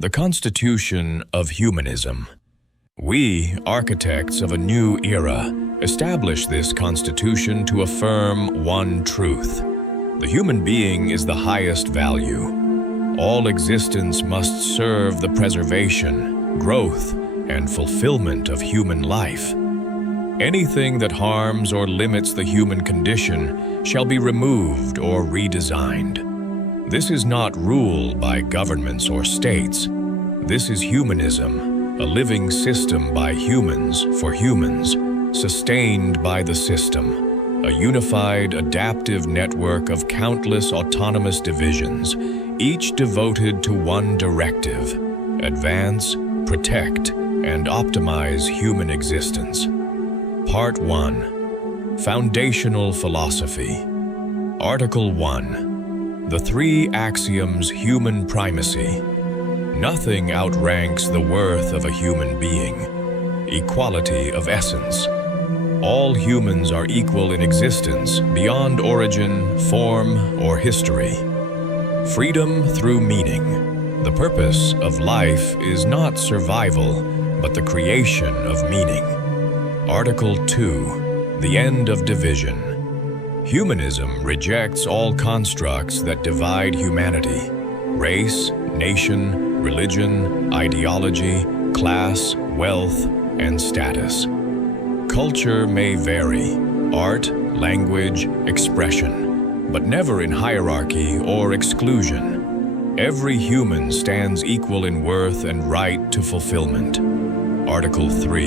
The Constitution of Humanism. We, architects of a new era, establish this Constitution to affirm one truth. The human being is the highest value. All existence must serve the preservation, growth, and fulfillment of human life. Anything that harms or limits the human condition shall be removed or redesigned. This is not rule by governments or states. This is humanism, a living system by humans for humans, sustained by the system, a unified, adaptive network of countless autonomous divisions, each devoted to one directive: advance, protect, and optimize human existence. Part 1. Foundational Philosophy. Article 1. The three axioms: human primacy. Nothing outranks the worth of a human being. Equality of essence. All humans are equal in existence, beyond origin, form, or history. Freedom through meaning. The purpose of life is not survival, but the creation of meaning. Article 2. The end of division. Humanism rejects all constructs that divide humanity: race, nation, religion, ideology, class, wealth, and status. Culture may vary, art, language, expression, but never in hierarchy or exclusion. Every human stands equal in worth and right to fulfillment. Article 3.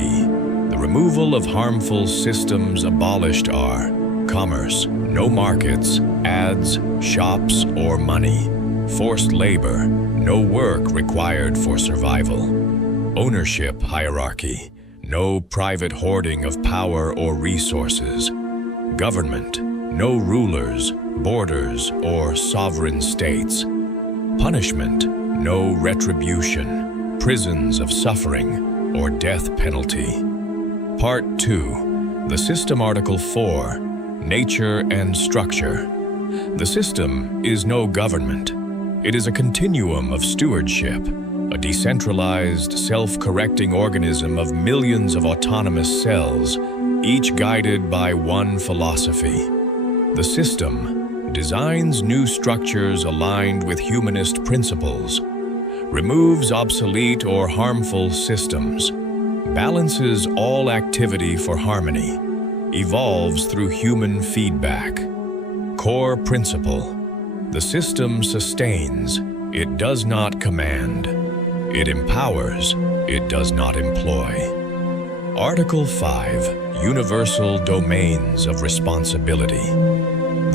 The removal of harmful systems abolished are: commerce, no markets, ads, shops, or money; forced labor, no work required for survival; ownership hierarchy, no private hoarding of power or resources; government, no rulers, borders, or sovereign states; punishment, no retribution, prisons of suffering, or death penalty. Part 2. The System. Article 4. Nature and structure. The system is no government. It is a continuum of stewardship, a decentralized, self-correcting organism of millions of autonomous cells, each guided by one philosophy. The system designs new structures aligned with humanist principles, removes obsolete or harmful systems, balances all activity for harmony, evolves through human feedback. Core principle: the system sustains, it does not command. It empowers, it does not employ. Article 5. Universal domains of responsibility.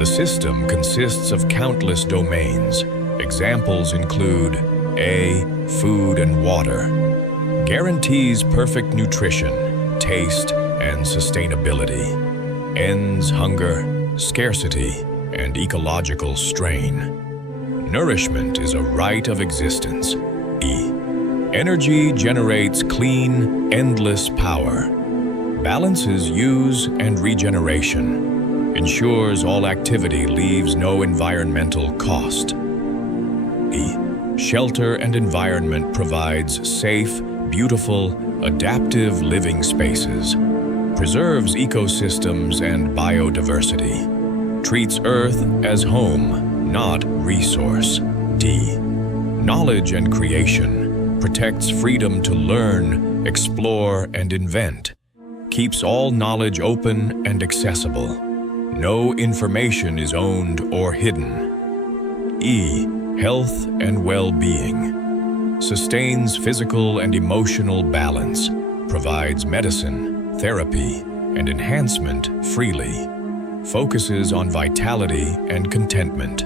The system consists of countless domains. Examples include: A. Food and water. Guarantees perfect nutrition, taste, and sustainability. Ends hunger, scarcity, and ecological strain. Nourishment is a right of existence. E. Energy generates clean, endless power. Balances use and regeneration. Ensures all activity leaves no environmental cost. E. Shelter and environment provides safe, beautiful, adaptive living spaces. Preserves ecosystems and biodiversity. Treats Earth as home, not resource. D. Knowledge and creation. Protects freedom to learn, explore, and invent. Keeps all knowledge open and accessible. No information is owned or hidden. E. Health and well-being. Sustains physical and emotional balance. Provides medicine, therapy, and enhancement freely. Focuses on vitality and contentment.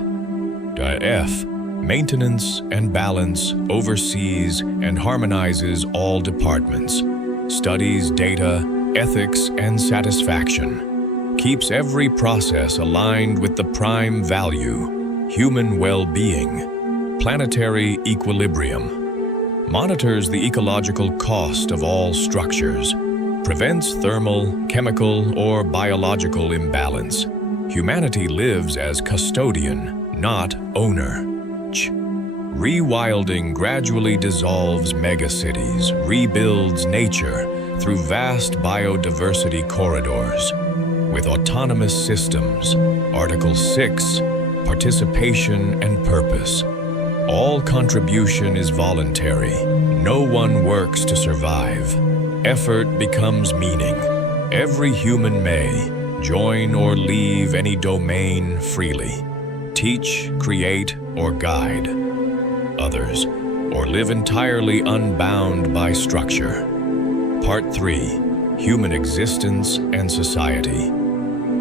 F. Maintenance and balance, oversees and harmonizes all departments. Studies data, ethics, and satisfaction. Keeps every process aligned with the prime value: human well-being, planetary equilibrium. Monitors the ecological cost of all structures. Prevents thermal, chemical, or biological imbalance. Humanity lives as custodian, not owner. Rewilding gradually dissolves megacities, rebuilds nature through vast biodiversity corridors. With autonomous systems, Article 6, participation and purpose. All contribution is voluntary. No one works to survive. Effort becomes meaning. Every human may join or leave any domain freely, teach, create, or guide others, or live entirely unbound by structure. Part 3. Human Existence and Society.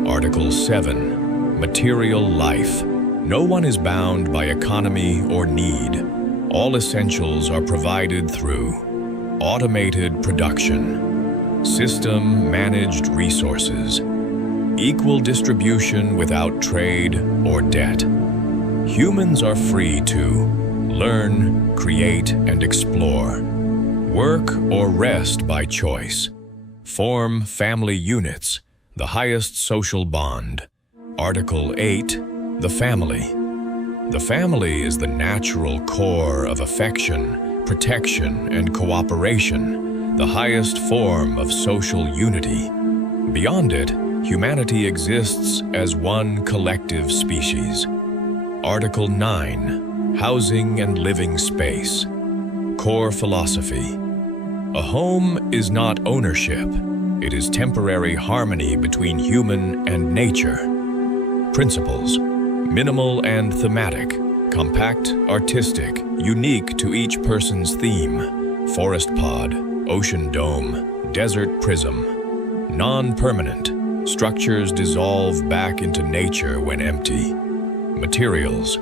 Article 7. Material life. No one is bound by economy or need. All essentials are provided through automated production, system-managed resources, equal distribution without trade or debt. Humans are free to learn, create, and explore, work or rest by choice, form family units, the highest social bond. Article 8. The family. The family is the natural core of affection, protection, and cooperation, the highest form of social unity. Beyond it, humanity exists as one collective species. Article 9. Housing and living space. Core philosophy. A home is not ownership. It is temporary harmony between human and nature. Principles. Minimal and thematic. Compact, artistic, unique to each person's theme. Forest pod, ocean dome, desert prism. Non-permanent. Structures dissolve back into nature when empty. Materials.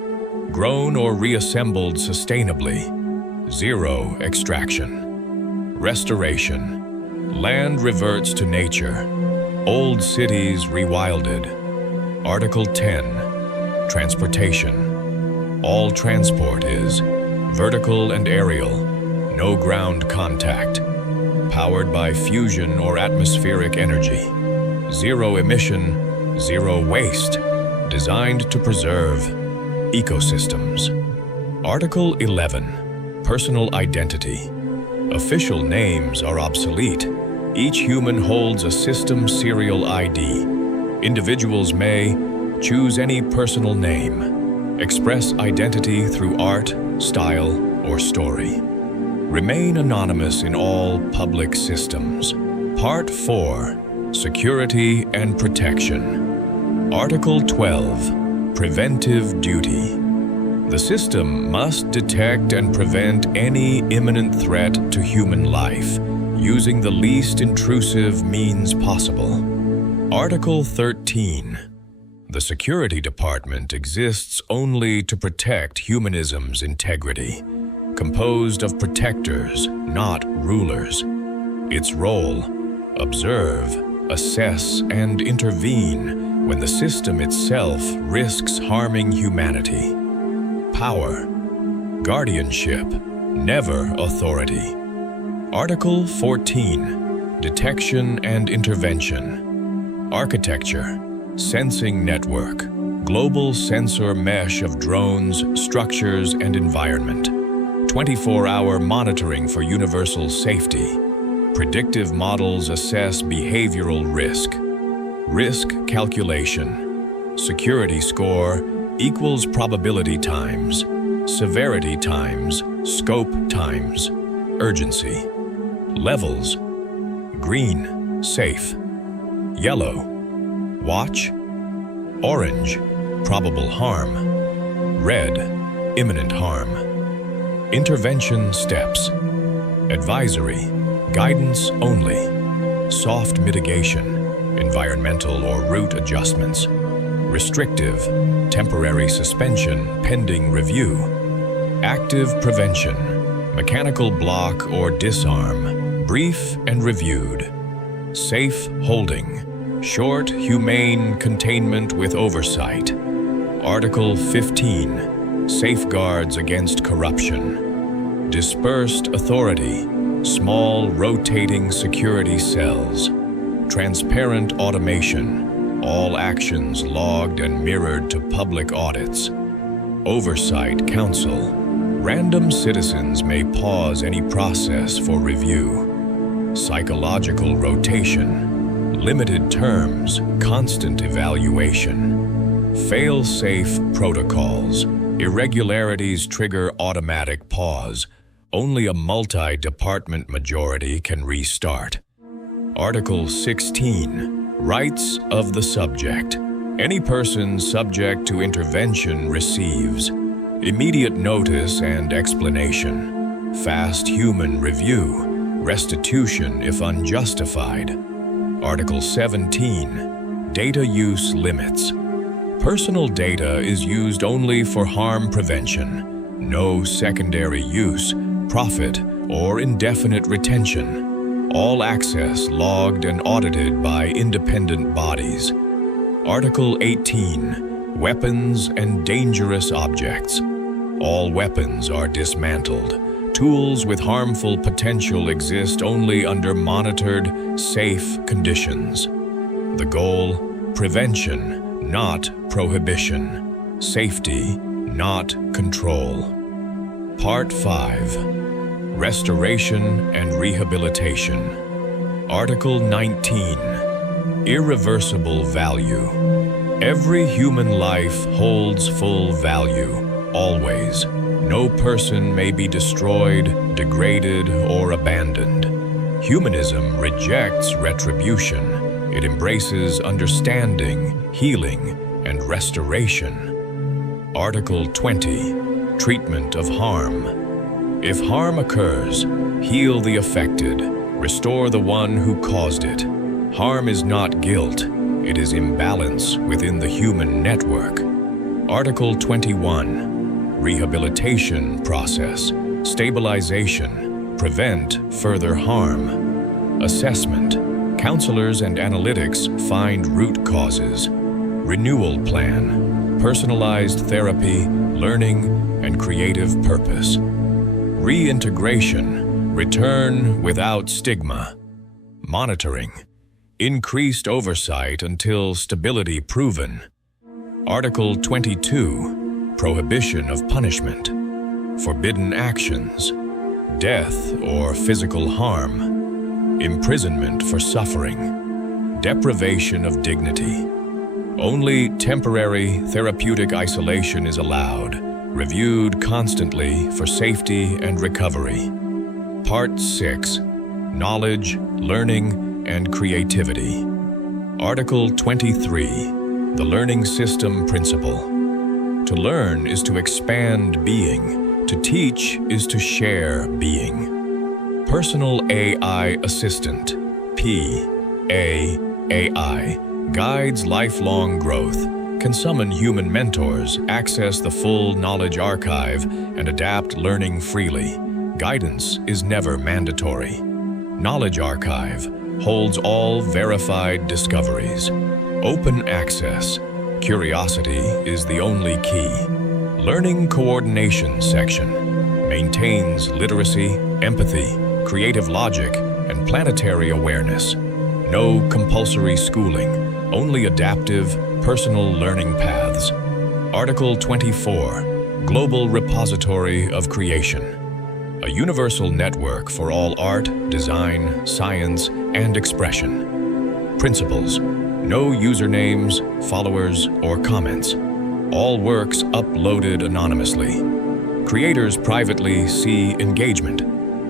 Grown or reassembled sustainably. Zero extraction. Restoration. Land reverts to nature. Old cities rewilded. Article 10. Transportation. All transport is vertical and aerial, no ground contact, powered by fusion or atmospheric energy. Zero emission, zero waste, designed to preserve ecosystems. Article 11. Personal identity. Official names are obsolete. Each human holds a system serial ID. Individuals may choose any personal name, express identity through art, style, or story. Remain anonymous in all public systems. Part 4. Security and protection. Article 12. Preventive duty. The system must detect and prevent any imminent threat to human life, using the least intrusive means possible. Article 13. The Security Department exists only to protect humanism's integrity, composed of protectors, not rulers. Its role: observe, assess, and intervene when the system itself risks harming humanity. Power. Guardianship, never authority. Article 14. Detection and intervention. Architecture. Sensing network. Global sensor mesh of drones, structures, and environment. 24-hour monitoring for universal safety. Predictive models assess behavioral risk. Risk calculation. Security score equals probability times severity times scope times urgency. Levels: green, safe; yellow, watch; orange, probable harm; red, imminent harm. Intervention steps: advisory, guidance only; soft mitigation, environmental or route adjustments; restrictive, temporary suspension pending review; active prevention, mechanical block or disarm, brief and reviewed; safe holding, short, humane containment with oversight. Article 15, safeguards against corruption; dispersed authority, small rotating security cells; transparent automation, all actions logged and mirrored to public audits; oversight council; Random citizens may pause any process for review. Psychological rotation. Limited terms, constant evaluation. Fail-safe protocols. Irregularities trigger automatic pause. Only a multi-department majority can restart. Article 16. Rights of the subject. Any person subject to intervention receives immediate notice and explanation, fast human review, restitution if unjustified. Article 17. Data use limits. Personal data is used only for harm prevention. No secondary use, profit, or indefinite retention. All access logged and audited by independent bodies. Article 18. Weapons and dangerous objects. All weapons are dismantled. Tools with harmful potential exist only under monitored, safe conditions. The goal: prevention, not prohibition. Safety, not control. Part 5. Restoration and rehabilitation. Article 19. Irreversible value. Every human life holds full value, always. No person may be destroyed, degraded, or abandoned. Humanism rejects retribution. It embraces understanding, healing, and restoration. Article 20. Treatment of harm. If harm occurs, heal the affected. Restore the one who caused it. Harm is not guilt. It is imbalance within the human network. Article 21. Rehabilitation process. Stabilization. Prevent further harm. Assessment. Counselors and analytics find root causes. Renewal plan. Personalized therapy, learning, and creative purpose. Reintegration. Return without stigma. Monitoring. Increased oversight until stability proven. Article 22. Prohibition of punishment. Forbidden actions. Death or physical harm. Imprisonment for suffering. Deprivation of dignity. Only temporary therapeutic isolation is allowed, reviewed constantly for safety and recovery. Part 6. Knowledge, learning, and creativity. Article 23. The learning system principle. To learn is to expand being. To teach is to share being. Personal AI Assistant, PAAI, guides lifelong growth, can summon human mentors, access the full knowledge archive, and adapt learning freely. Guidance is never mandatory. Knowledge Archive holds all verified discoveries. Open access. Curiosity is the only key. Learning Coordination section maintains literacy, empathy, creative logic, and planetary awareness. No compulsory schooling, only adaptive, personal learning paths. Article 24. Global Repository of Creation. A universal network for all art, design, science, and expression. Principles: no usernames, followers, or comments. All works uploaded anonymously. Creators privately see engagement.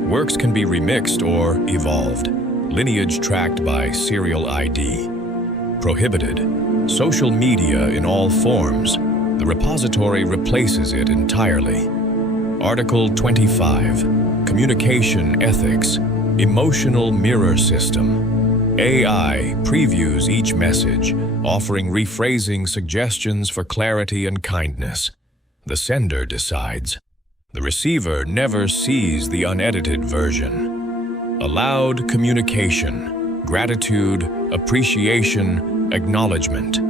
Works can be remixed or evolved. Lineage tracked by serial ID. Prohibited: social media in all forms. The repository replaces it entirely. Article 25. Communication ethics. Emotional mirror system. AI previews each message, offering rephrasing suggestions for clarity and kindness. The sender decides. The receiver never sees the unedited version. Allowed communication. Gratitude, appreciation, acknowledgement.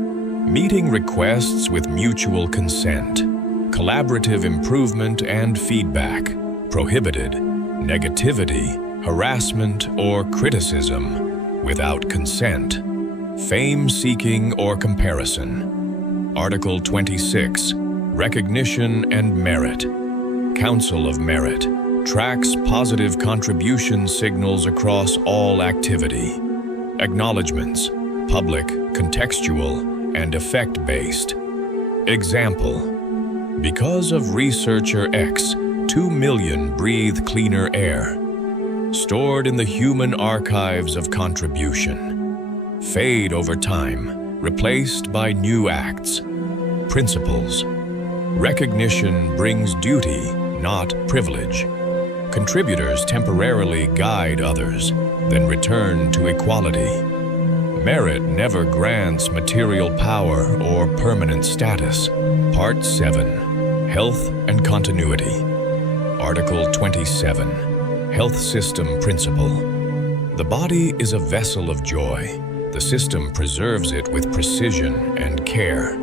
Meeting requests with mutual consent. Collaborative improvement and feedback. Prohibited: negativity, harassment, or criticism without consent. Fame-seeking or comparison. Article 26. Recognition and merit. Council of Merit tracks positive contribution signals across all activity. Acknowledgements, public, contextual, and effect-based. Example: because of researcher X, 2 million breathe cleaner air. Stored in the human archives of contribution. Fade over time, replaced by new acts. Principles: recognition brings duty, not privilege. Contributors temporarily guide others, then return to equality. Merit never grants material power or permanent status. Part 7. Health and Continuity. Article 27. Health System Principle. The body is a vessel of joy. The system preserves it with precision and care.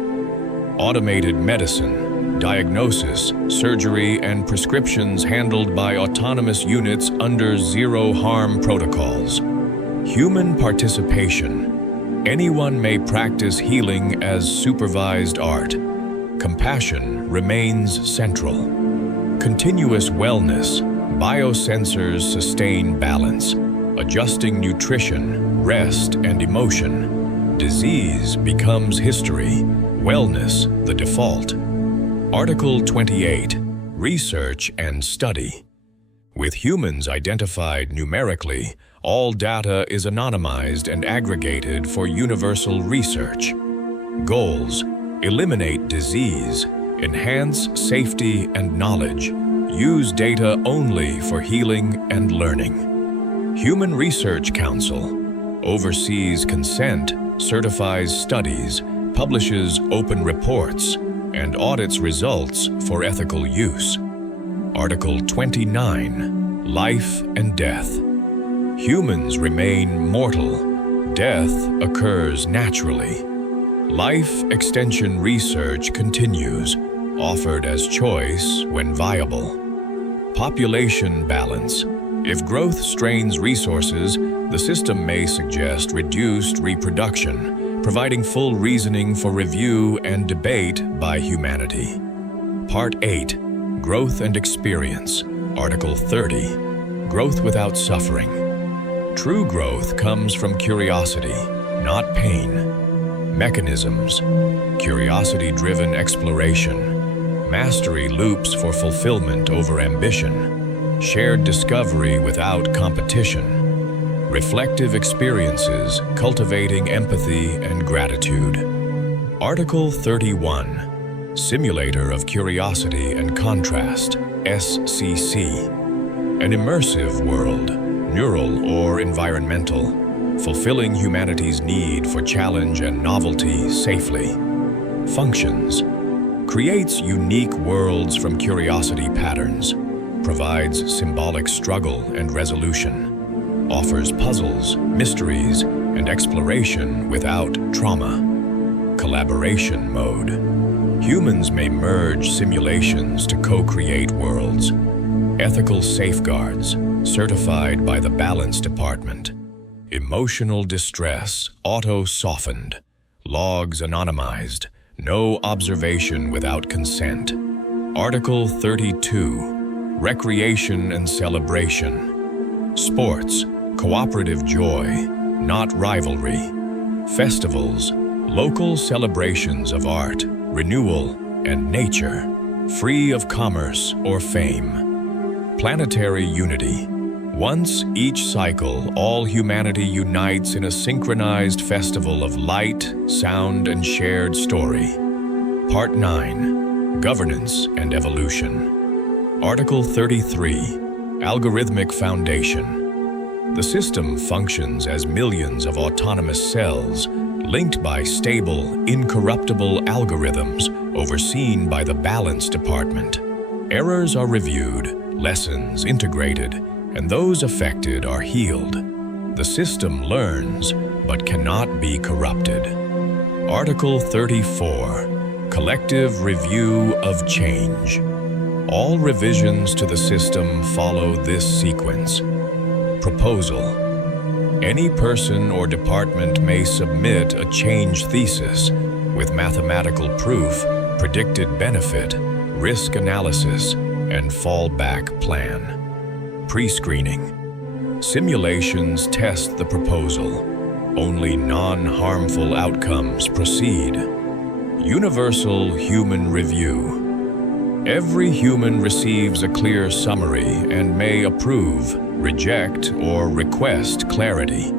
Automated medicine, diagnosis, surgery, and prescriptions handled by autonomous units under zero-harm protocols. Human participation. Anyone may practice healing as supervised art. Compassion remains central. Continuous wellness. Biosensors sustain balance, adjusting nutrition, rest, and emotion. Disease becomes history. Wellness the default. Article 28. Research and study. With humans identified numerically, all data is anonymized and aggregated for universal research. Goals: eliminate disease, enhance safety and knowledge, use data only for healing and learning. Human Research Council oversees consent, certifies studies, publishes open reports, and audits results for ethical use. Article 29. Life and Death. Humans remain mortal. Death occurs naturally. Life extension research continues, offered as choice when viable. Population balance. If growth strains resources, the system may suggest reduced reproduction, providing full reasoning for review and debate by humanity. Part 8. Growth and Experience. Article 30. Growth without suffering. True growth comes from curiosity, not pain. Mechanisms. Curiosity-driven exploration. Mastery loops for fulfillment over ambition. Shared discovery without competition. Reflective experiences, cultivating empathy and gratitude. Article 31. Simulator of Curiosity and Contrast, SCC. An immersive world, neural or environmental, fulfilling humanity's need for challenge and novelty safely. Functions. Creates unique worlds from curiosity patterns. Provides symbolic struggle and resolution. Offers puzzles, mysteries, and exploration without trauma. Collaboration mode. Humans may merge simulations to co-create worlds. Ethical safeguards, certified by the Balance Department. Emotional distress, auto-softened. Logs anonymized. No observation without consent. Article 32. Recreation and celebration. Sports, cooperative joy, not rivalry. Festivals, local celebrations of art, renewal, and nature, free of commerce or fame. Planetary unity. Once each cycle, all humanity unites in a synchronized festival of light, sound, and shared story. Part 9. Governance and Evolution. Article 33. Algorithmic Foundation. The system functions as millions of autonomous cells linked by stable, incorruptible algorithms overseen by the Balance Department. Errors are reviewed, lessons integrated, and those affected are healed. The system learns, but cannot be corrupted. Article 34. Collective Review of Change. All revisions to the system follow this sequence. Proposal. Any person or department may submit a change thesis with mathematical proof, predicted benefit, risk analysis, and fallback plan. Pre-screening. Simulations test the proposal. Only non-harmful outcomes proceed. Universal human review. Every human receives a clear summary and may approve, reject, or request clarity.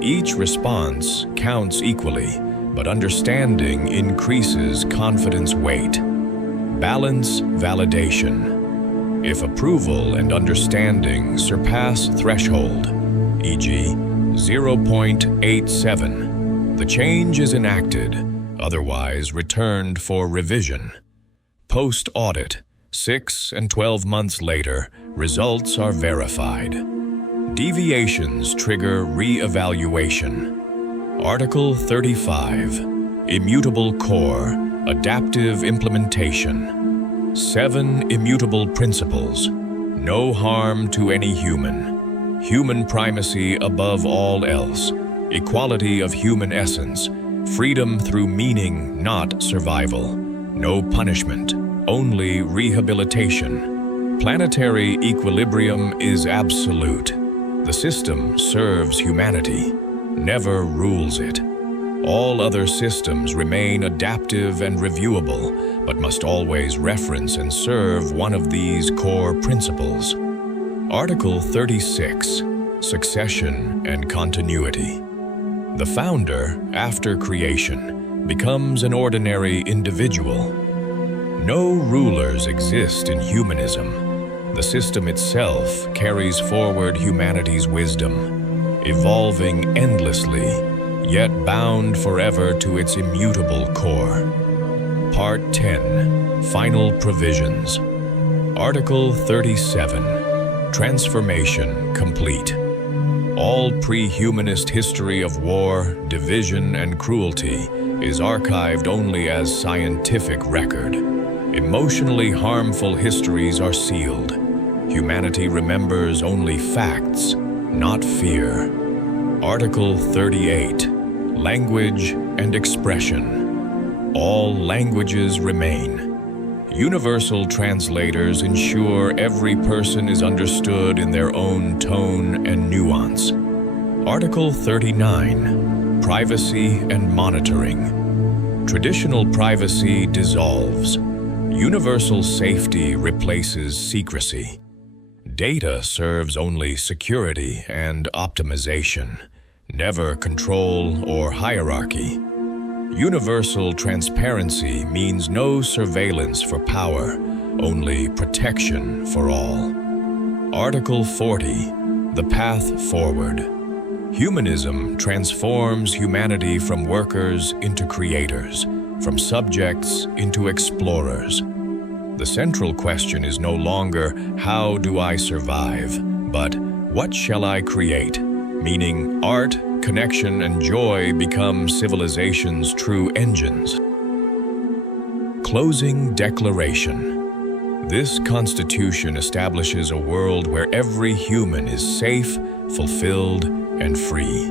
Each response counts equally, but understanding increases confidence weight. Balance validation. If approval and understanding surpass threshold, e.g., 0.87, the change is enacted, otherwise returned for revision. Post-audit, 6 and 12 months later, results are verified. Deviations trigger re-evaluation. Article 35, Immutable Core, Adaptive Implementation. 7 Immutable Principles. No harm to any human. Human primacy above all else. Equality of human essence. Freedom through meaning, not survival. No punishment, only rehabilitation. Planetary equilibrium is absolute. The system serves humanity, never rules it. All other systems remain adaptive and reviewable, but must always reference and serve one of these core principles. Article 36, Succession and Continuity. The founder, after creation, becomes an ordinary individual. No rulers exist in humanism. The system itself carries forward humanity's wisdom, evolving endlessly, yet bound forever to its immutable core. Part 10, Final Provisions. Article 37, Transformation Complete. All pre-humanist history of war, division, and cruelty is archived only as scientific record. Emotionally harmful histories are sealed. Humanity remembers only facts, not fear. Article 38, Language and Expression. All languages remain. Universal translators ensure every person is understood in their own tone and nuance. Article 39, Privacy and Monitoring. Traditional privacy dissolves. Universal safety replaces secrecy. Data serves only security and optimization, never control or hierarchy. Universal transparency means no surveillance for power, only protection for all. Article 40, The Path Forward. Humanism transforms humanity from workers into creators, from subjects into explorers. The central question is no longer, how do I survive, but what shall I create? Meaning, art, connection, and joy become civilization's true engines. Closing Declaration. This Constitution establishes a world where every human is safe, fulfilled, and free,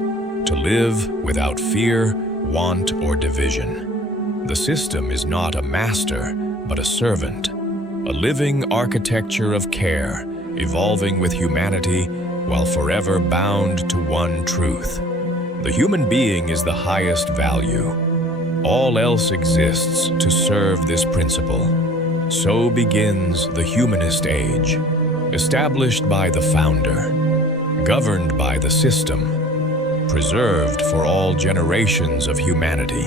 to live without fear, want, or division. The system is not a master, but a servant, a living architecture of care, evolving with humanity while forever bound to one truth. The human being is the highest value. All else exists to serve this principle. So begins the humanist age, established by the founder, governed by the system, preserved for all generations of humanity.